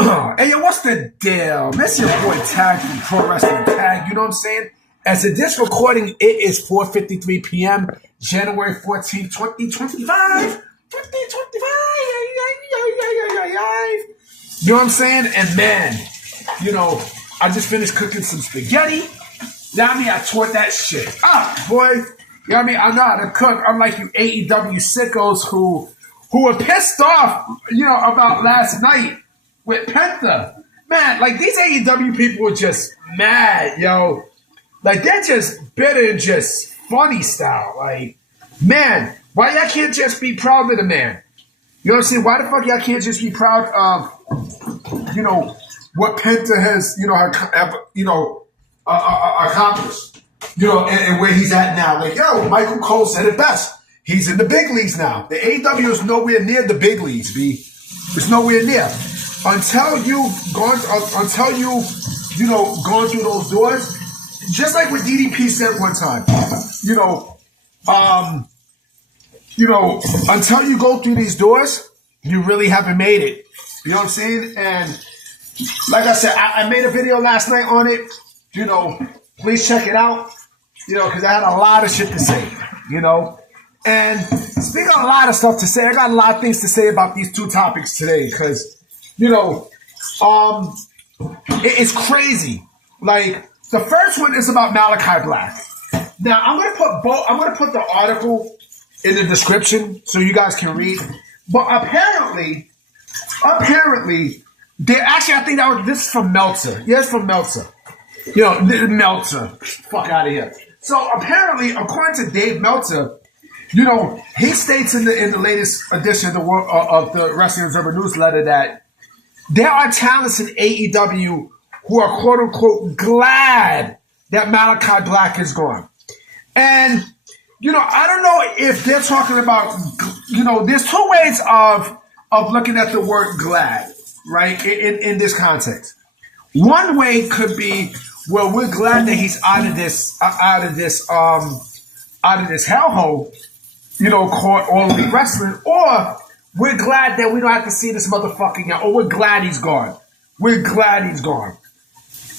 Hey, yo, what's the deal? That's your boy Tag from Pro Wrestling Tag, you know what I'm saying? As of this recording, it is 4:53 p.m., January 14th, 2025. 2025. You know what I'm saying? And man, you know, I just finished cooking some spaghetti. You know what I mean? I taught that shit up, boy. You know what I mean? I know how to cook, unlike you AEW sickos who were pissed off, you know, about last night with Penta. Man, like these AEW people are just mad, yo. Like they're just bitter and just funny style. Like, man, why y'all can't just be proud of the man? You know what I'm saying? Why the fuck y'all can't just be proud of, you know, what Penta has, you know, accomplished, you know, and where he's at now. Like, yo, Michael Cole said it best. He's in the big leagues now. The AEW is nowhere near the big leagues, B. It's nowhere near. Until you've gone through those doors, just like what DDP said one time, until you go through these doors, you really haven't made it. You know what I'm saying? And like I said, I made a video last night on it. You know, please check it out. You know, because I had a lot of shit to say. You know, and speaking of a lot of stuff to say, I got a lot of things to say about these two topics today. Because, you know, it's crazy. Like the first one is about Malakai Black. Now I'm gonna put the article in the description so you guys can read. But apparently, I think this is from Meltzer. Yeah, it's from Meltzer. You know, Meltzer. Fuck out of here. So apparently, according to Dave Meltzer, you know, he states in the latest edition of the Wrestling Observer newsletter that there are talents in AEW who are quote unquote glad that Malakai Black is gone. And you know, I don't know if they're talking about, you know, there's two ways of looking at the word glad, right? In this context. One way could be, well, we're glad that he's out of this hellhole, you know, called All Elite Wrestling, or we're glad that we don't have to see this motherfucker again, or we're glad he's gone. We're glad he's gone.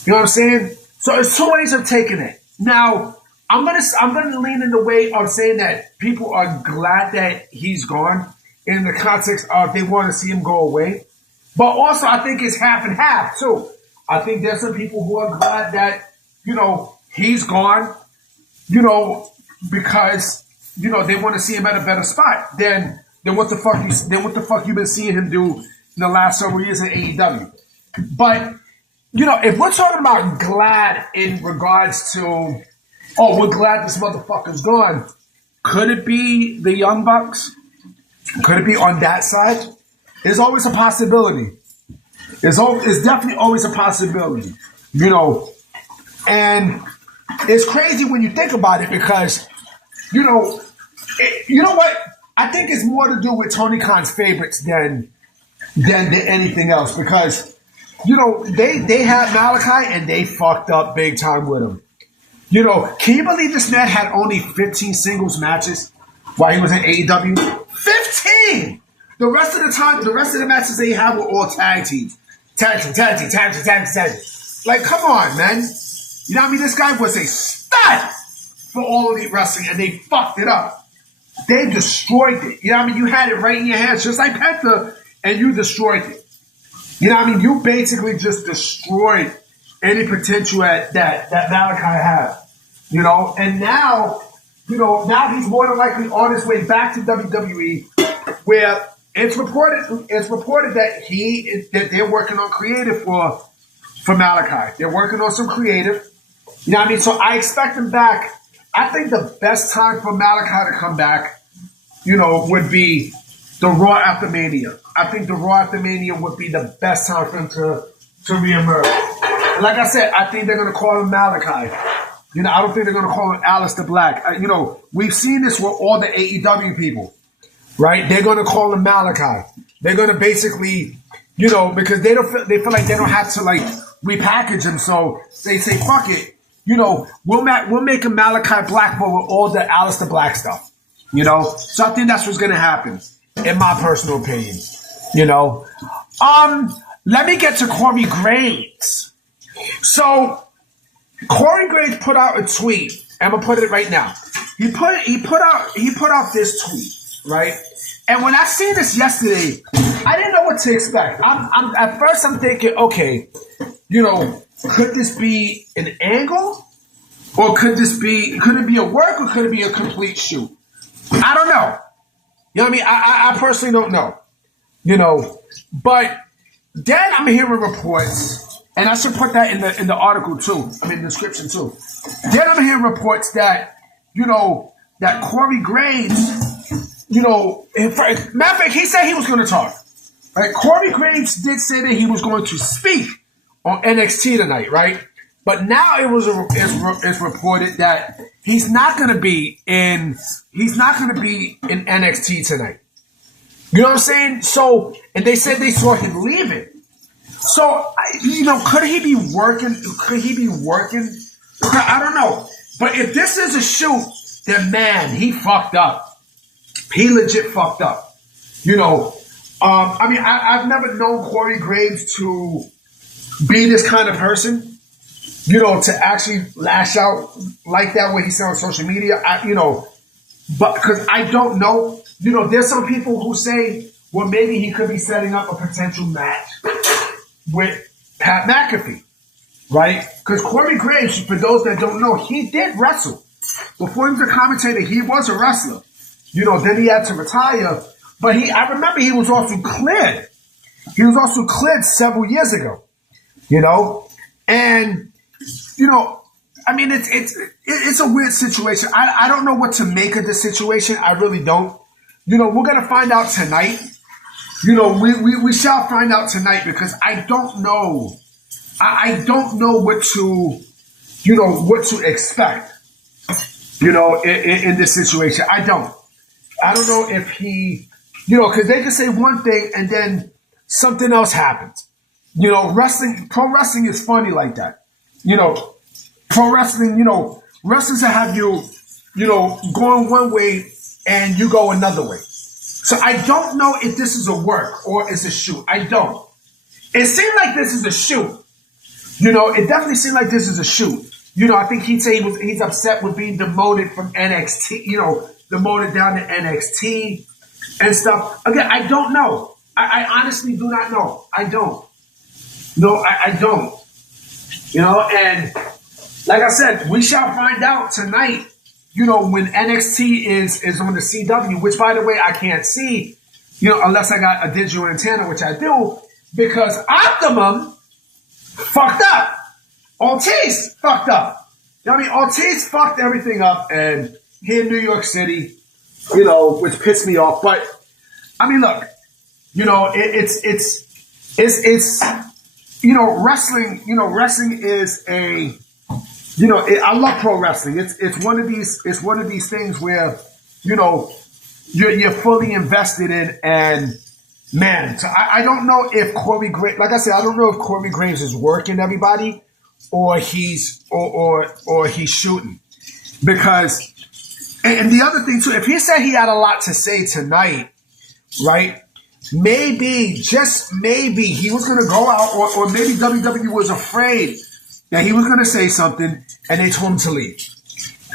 You know what I'm saying? So there's two ways of taking it. Now, I'm gonna lean in the way of saying that people are glad that he's gone in the context of they want to see him go away. But also I think it's half and half too. I think there's some people who are glad that, you know, he's gone, you know, because, you know, they want to see him at a better spot than what the fuck you've been seeing him do in the last several years in AEW. But, you know, if we're talking about glad in regards to, oh, we're glad this motherfucker's gone. Could it be the Young Bucks? Could it be on that side? There's always a possibility. It's definitely always a possibility, you know. And it's crazy when you think about it because, you know, you know what? I think it's more to do with Tony Khan's favorites than anything else because, you know, they had Malakai and they fucked up big time with him. You know, can you believe this man had only 15 singles matches while he was in AEW? 15! The rest of the matches they had were all tag teams. Tag team. Like, come on, man. You know what I mean? This guy was a stud for All Elite Wrestling, and they fucked it up. They destroyed it. You know what I mean? You had it right in your hands, just like Penta, and you destroyed it. You know what I mean? You basically just destroyed any potential that Malakai had. You know, and now, you know, now he's more than likely on his way back to WWE, where it's reported that that they're working on creative for Malakai. They're working on some creative. You know what I mean? So I expect him back. I think the best time for Malakai to come back, you know, would be the Raw after Mania. I think the Raw after Mania would be the best time for him to reemerge. And like I said, I think they're going to call him Malakai. You know, I don't think they're going to call him Aleister Black. You know, we've seen this with all the AEW people, right? They're going to call him Malakai. They're going to basically, you know, because they feel like they don't have to like repackage him, so they say fuck it. You know, we'll make him Malakai Black, but with all the Aleister Black stuff. You know, so I think that's what's going to happen, in my personal opinion. You know, let me get to Corey Graves. So Corey Graves put out a tweet. I'm gonna put it right now. He put out this tweet, right? And when I seen this yesterday, I didn't know what to expect. I'm at first I'm thinking, okay, could this be an angle? Or could it be a work, or could it be a complete shoot? I don't know. You know what I mean? I personally don't know. But then I'm hearing reports, and I should put that in the article too. I mean, the description too. Then I'm hearing reports that, that Corey Graves, matter of fact, he said he was going to talk. Right? Corey Graves did say that he was going to speak on NXT tonight, right? But now it's reported that he's not going to be in NXT tonight. You know what I'm saying? So, and they said they saw him leaving. So, could he be working? I don't know. But if this is a shoot, then man, he fucked up. He legit fucked up. I've never known Corey Graves to be this kind of person. To actually lash out like that, what he said on social media, but because I don't know, there's some people who say, well, maybe he could be setting up a potential match with Pat McAfee, right? Because Corey Graves, for those that don't know, he did wrestle. Before he was a commentator, he was a wrestler. Then he had to retire, but I remember he was also cleared. He was also cleared several years ago, and it's a weird situation. I don't know what to make of this situation. I really don't. We're gonna find out tonight. We shall find out tonight because I don't know. I don't know what to expect. In this situation, I don't know if he, because they can say one thing and then something else happens. Pro wrestling is funny like that. Pro wrestling, wrestlers that have you, going one way and you go another way. So I don't know if this is a work or it's a shoot. I don't. It seemed like this is a shoot. It definitely seemed like this is a shoot. I think he'd say he's upset with being demoted from NXT, demoted down to NXT and stuff. Again, I don't know. I honestly do not know. I don't. No, I don't. And like I said, we shall find out tonight, when NXT is on the CW, which, by the way, I can't see, unless I got a digital antenna, which I do, because Optimum fucked up. Ortiz fucked up. Ortiz fucked everything up, and here in New York City, which pissed me off. But, look, wrestling is a, I love pro wrestling. It's one of these things where, you're fully invested in, and man, so I don't know if Corey Graves, like I said, I don't know if Corey Graves is working everybody or he's shooting, because, and the other thing too, if he said he had a lot to say tonight, right? Maybe, just maybe, he was going to go out, or maybe WWE was afraid that he was going to say something, and they told him to leave.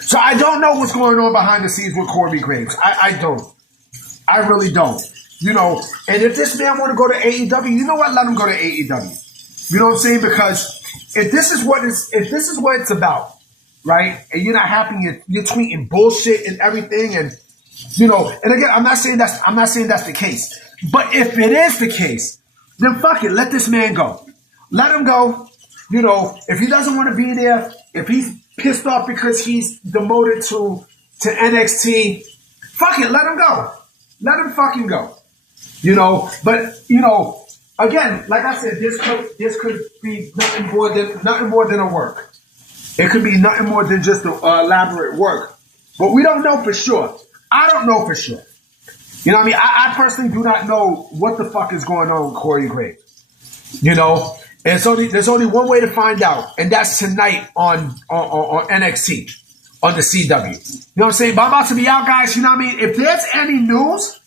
So I don't know what's going on behind the scenes with Corey Graves. I don't. I really don't. And if this man want to go to AEW, you know what? Let him go to AEW. You know what I'm saying? Because if this is what it's about, right? And you're not happy, you're tweeting bullshit and everything, and and again, I'm not saying that's the case. But if it is the case, then fuck it. Let this man go. Let him go. If he doesn't want to be there, if he's pissed off because he's demoted to NXT, fuck it. Let him go. Let him fucking go. But again, like I said, this could be nothing more than a work. It could be nothing more than just an elaborate work. But we don't know for sure. I don't know for sure. I personally do not know what the fuck is going on with Corey Graves. And so there's only one way to find out, and that's tonight on NXT, on the CW. You know what I'm saying? But I'm about to be out, guys. If there's any news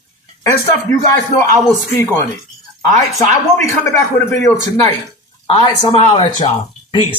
and stuff, you guys know I will speak on it. All right, so I will be coming back with a video tonight. All right, so I'm going to holler at y'all. Peace.